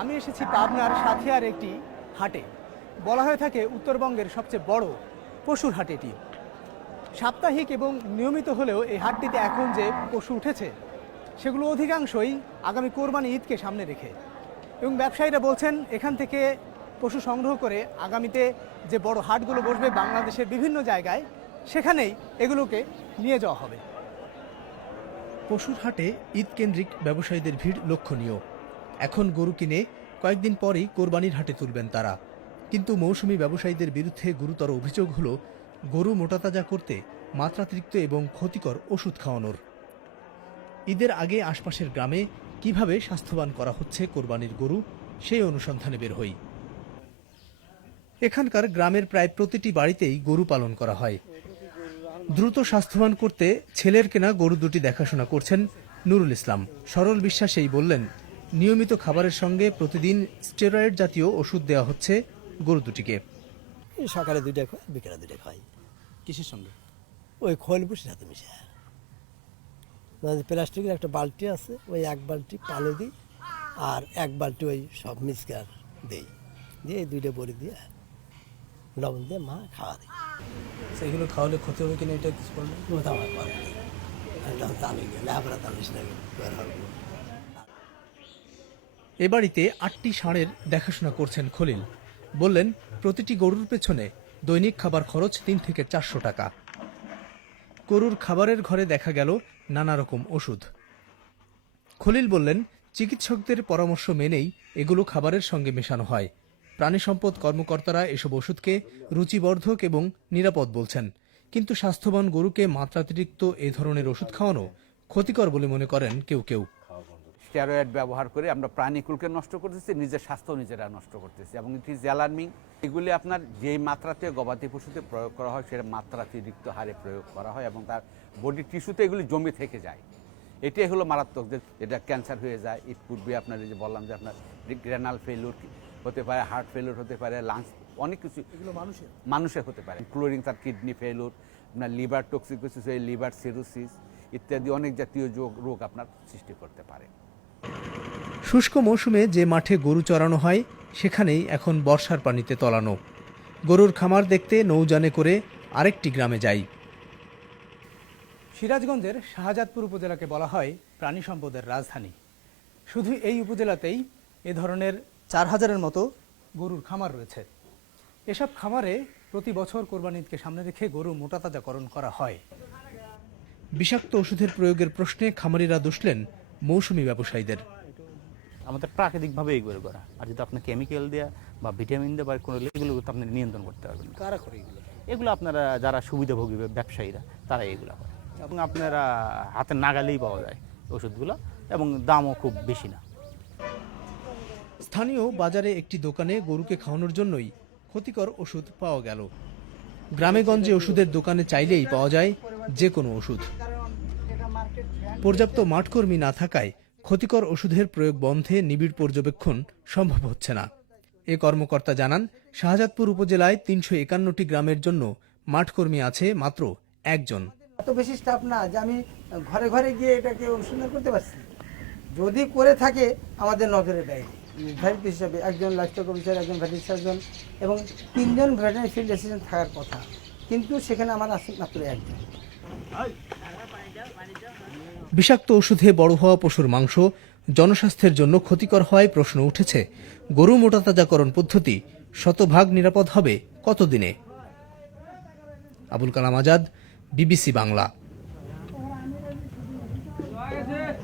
আমি এসেছি পাবনার সাথিয়ার একটি হাটে। বলা হয়ে থাকে উত্তরবঙ্গের সবচেয়ে বড় পশুর হাট এটি। সাপ্তাহিক এবং নিয়মিত হলেও এই হাটটিতে এখন যে পশু উঠেছে সেগুলো অধিকাংশই আগামী কোরবানি ঈদকে সামনে রেখে, এবং ব্যবসায়ীরা বলছেন এখান থেকে পশু সংগ্রহ করে আগামীতে যে বড় হাটগুলো বসবে বাংলাদেশের বিভিন্ন জায়গায়, সেখানেই এগুলোকে নিয়ে যাওয়া হবে। পশুর হাটে ঈদ কেন্দ্রিক ব্যবসায়ীদের ভিড় লক্ষণীয়। এখন গরু কিনে কয়েকদিন পরেই কোরবানির হাটে তুলবেন তারা। কিন্তু মৌসুমী ব্যবসায়ীদের বিরুদ্ধে গুরুতর অভিযোগ হল গরু মোটাতাজা করতে মাত্রাতিরিক্ত এবং ক্ষতিকর ওষুধ খাওয়ানোর। ঈদের আগে আশপাশের গ্রামে কিভাবে স্বাস্থ্যবান করা হচ্ছে কোরবানির গরু, সেই অনুসন্ধানে বের হই। এখানকার গ্রামের প্রায় প্রতিটি বাড়িতেই গরু পালন করা হয়। দ্রুত স্বাস্থ্যবান করতে ছেলের কেনা গরু দুটি দেখাশোনা করছেন নুরুল ইসলাম। সরল বিশ্বাসেই বললেন, নিয়মিত খাবারের সঙ্গে প্রতিদিন স্টেরয়েড জাতীয় ওষুধ দেওয়া হচ্ছে গরু দুটিকে। সকালে 2টা খাই, বিকেলে 2টা খাই। কিসের সঙ্গে? ওই খোল বসে সাথে মিশে প্লাস্টিকের একটা বালতি আছে, ওই 1 বালতি পানি দিই আর 1 বালতি ওই সব মিক্সচার দিই, দিয়ে 2টা বড়ি দিয়ে লবণ দিয়ে মা খাওয়া দিই। সেগুলো খাওয়ালে ক্ষতি হবে কিনা এটা কিছু বলবেন? ওটা আমার করে জানি গেলে আমরা জানিস না। এ বাড়িতে 8টি ষাঁড়ের দেখাশোনা করছেন খলিল। বললেন, প্রতিটি গরুর পেছনে দৈনিক খাবার খরচ 3 থেকে 400 টাকা। গরুর খাবারের ঘরে দেখা গেল নানা রকম ওষুধ। খলিল বললেন, চিকিৎসকদের পরামর্শ মেনেই এগুলো খাবারের সঙ্গে মেশানো হয়। প্রাণী সম্পদ কর্মকর্তারা এসব ওষুধকে রুচিবর্ধক এবং নিরাপদ বলছেন, কিন্তু স্বাস্থ্যবান গরুকে মাত্রাতিরিক্ত এ ধরনের ওষুধ খাওয়ানো ক্ষতিকর বলে মনে করেন কেউ কেউ। স্টেরয়েড ব্যবহার করে আমরা প্রাণীকুলকে নষ্ট করতেছি, নিজের স্বাস্থ্য নিজেরা নষ্ট করতেছি, এবং ইট ইজ অ্যালার্মিং। এগুলি আপনার যেই মাত্রাতে গবাদি পশুতে প্রয়োগ করা হয় সেটা মাত্রাতিরিক্ত হারে প্রয়োগ করা হয় এবং তার বডি টিস্যুতে এগুলি জমে থেকে যায়। এটাই হলো মারাত্মক, যে এটা ক্যান্সার হয়ে যায়। ইট কুড বি আপনার এই যে বললাম যে আপনার রেনাল ফেলুর হতে পারে, হার্ট ফেলুর হতে পারে, লাংস, অনেক কিছু এগুলো মানুষের হতে পারে, ইনক্লুডিং তার কিডনি ফেলুর, আপনার লিভার টক্সিকোসিস, লিভার সিরোসিস ইত্যাদি অনেক জাতীয় রোগ আপনার সৃষ্টি করতে পারে। শুষ্ক মৌসুমে যে মাঠে গরু চড়ানো হয় সেখানেই এখন বর্ষার পানিতে তলানো। গরুর খামার দেখতে নৌযানে করে আরেকটি গ্রামে যাই। সিরাজগঞ্জের শাহজাদপুর উপজেলাকে বলা হয় প্রাণী সম্পদের রাজধানী। শুধু এই উপজেলাতেই এ ধরনের 4000-এর মতো গরুর খামার রয়েছে। এসব খামারে প্রতি বছর কোরবানি ঈদকে সামনে রেখে গরু মোটাতাজাকরণ করা হয়। বিষাক্ত ওষুধের প্রয়োগের প্রশ্নে খামারিরা দুষলেন মৌসুমী ব্যবসায়ীদের। আমাদের প্রাকৃতিকভাবে এগুলো করা, আর যদি আপনি কেমিক্যাল দেওয়া বা ভিটামিন দেওয়া বা কোনো এগুলো আপনি নিয়ন্ত্রণ করতে পারবেন। কারা করে এগুলো? এগুলো আপনারা যারা সুবিধাভোগী ব্যবসায়ীরা তারা এগুলো করে, এবং আপনারা হাতের নাগালেই পাওয়া যায় ওষুধগুলো, এবং দামও খুব বেশি না। স্থানীয় বাজারে একটি দোকানে গরুকে খাওয়ানোর জন্যই ক্ষতিকর ওষুধ পাওয়া গেল। গ্রামে গঞ্জে ওষুধের দোকানে চাইলেই পাওয়া যায় যে কোনো ওষুধ। পর্যাপ্ত মাঠকর্মী না থাকায় ক্ষতিকর ওষুধের প্রয়োগ বন্ধে নিবিড় পর্যবেক্ষণ সম্ভব হচ্ছে না। এ কর্মকর্তা জানান, শাহজাদপুর উপজেলায় 351টি গ্রামের জন্য মাঠকর্মী আছে মাত্র 1 জন। এত বেশি স্টাফ না যে আমি ঘরে ঘরে গিয়ে এটাকে অনুসন্ধান করতে পারছি। যদি করে থাকে আমাদের নজরে দেয় নির্ধারিত হিসাবে একজন লাইভস্টক অফিসার, একজন ভেটেরিনারি সার্জন এবং 3 জন ভেটেরিনারি ফিল্ড অ্যাসিস্ট্যান্ট থাকার কথা, কিন্তু সেখানে আমার আছে মাত্র 1 জন। বিষাক্ত ওষুধে বড় হওয়া পশুর মাংস জনস্বাস্থ্যের জন্য ক্ষতিকর হওয়ায় প্রশ্ন উঠেছে, গরু মোটাতাজাকরণ পদ্ধতি শতভাগ নিরাপদ হবে কতদিনে? আবুল কালাম আজাদ, বিবিসি বাংলা।